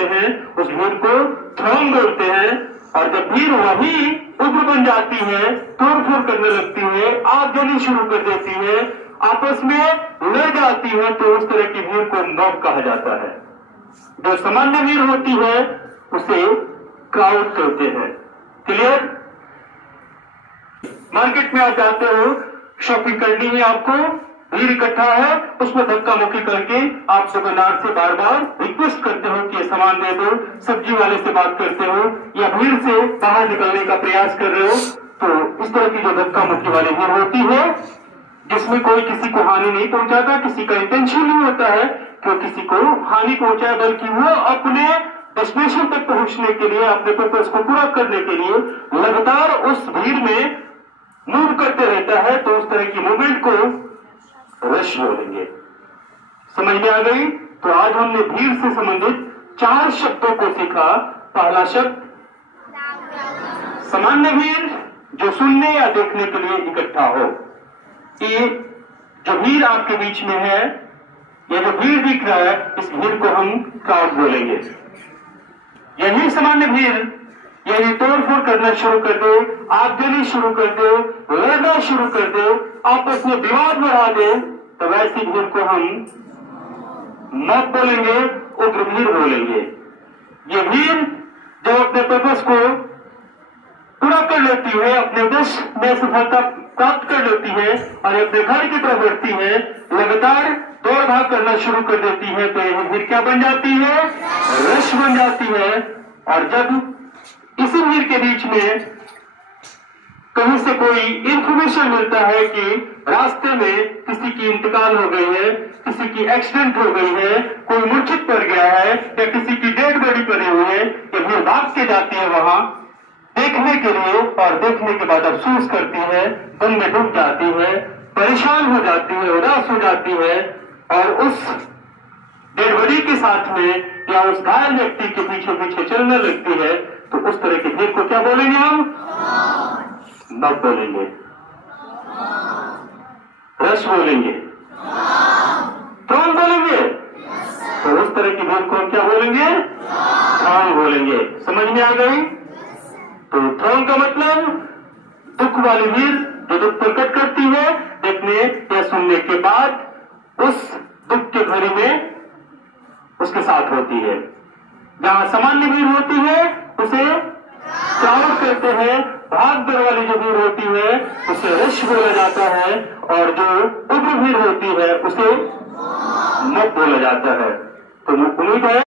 बोलते हैं, उस भीड़ को थ्रॉन्ग बोलते हैं। और जब भीड़ वही उग्र बन जाती है, तोड़फोड़ करने लगती है, आगजनी शुरू कर देती है, आपस में लड़ जाती है, तो उस तरह की भीड़ को मॉब कहा जाता है। जो सामान्य भीड़ होती है उसे क्राउड कहते हैं। क्लियर? मार्केट में आप जाते हो, शॉपिंग करनी है आपको, भीड़ इकट्ठा है, उसमें धक्का मुक्की करके आप दुकानदार से बार बार रिक्वेस्ट करते हो कि ये सामान दे दो, सब्जी वाले से बात करते हो या भीड़ से बाहर निकलने का प्रयास कर रहे हो। तो इस तरह की जो धक्का मुक्की वाली भीड़ होती है, जिसमें कोई किसी को हानि नहीं पहुंचाता, किसी का इंटेंशन नहीं होता है कि किसी को हानि पहुंचाए, बल्कि वो अपने डेस्टिनेशन तक पहुंचने के लिए, अपने पर्पस को पूरा करने के लिए लगातार उस भीड़ में मूव करते रहता है। तो उस तरह की मूवमेंट को रश बोलेंगे। समझ में आ गई? तो आज हमने भीड़ से संबंधित 4 शब्दों को सीखा। पहला शब्द सामान्य भीड़, जो सुनने या देखने के लिए इकट्ठा हो। ये जो भीड़ आपके बीच में है, ये जो भीड़ दिख रहा है, इस भीड़ को हम क्राउड बोलेंगे। यही सामान्य भीड़ यही तोड़फोड़ करना शुरू कर दे, आगजनी शुरू कर दे, लड़ना शुरू कर दे, आपस में विवाद बढ़ा दे, तो वैसी भीड़ को हम मॉब बोलेंगे, उग्र भीड़ बोलेंगे। ये भीड़ जब अपने पर्पस को पूरा कर लेती है, अपने उद्देश्य में सफलता प्राप्त कर लेती है और अपने घर की तरफ बढ़ती है, लगातार दौड़ भाग करना शुरू कर देती है, तो यह भीड़ क्या बन जाती है? रश बन जाती है। और जब इसी भीड़ के बीच में कहीं से कोई इंफॉर्मेशन मिलता है कि रास्ते में किसी की इंतकाल हो गई है, किसी की एक्सीडेंट हो गई है, कोई मूर्छित पड़ गया है या किसी की डेड बॉडी पड़ी हुई है, तो भीड़ भाग के जाती है वहां देखने के लिए, और देखने के बाद अफसोस करती है, गम में डूब जाती है, परेशान हो जाती है, उदास हो जाती है, और उस डेड बॉडी के साथ में या उस घायल व्यक्ति के पीछे पीछे चलने लगती है। तो उस तरह की भीड़ को क्या बोलेंगे हम? मॉब बोलेंगे, रश बोलेंगे, थ्रॉन्ग बोलेंगे। तो उस तरह की भीड़ को हम क्या बोलेंगे? थ्रॉन्ग बोलेंगे। समझ में आ गई? तो थ्रॉन्ग का मतलब दुख वाली भीड़, जो दुख प्रकट करती है देखने या सुनने के बाद उस दुख के घड़ी में उसके साथ होती है। जहां सामान्य भीड़ होती है उसे क्राउड कहते हैं, भाग दौड़ वाली जो भीड़ होती है उसे रश बोला जाता है, और जो उग्र भीड़ होती है उसे मॉब बोला जाता है। तो उम्मीद है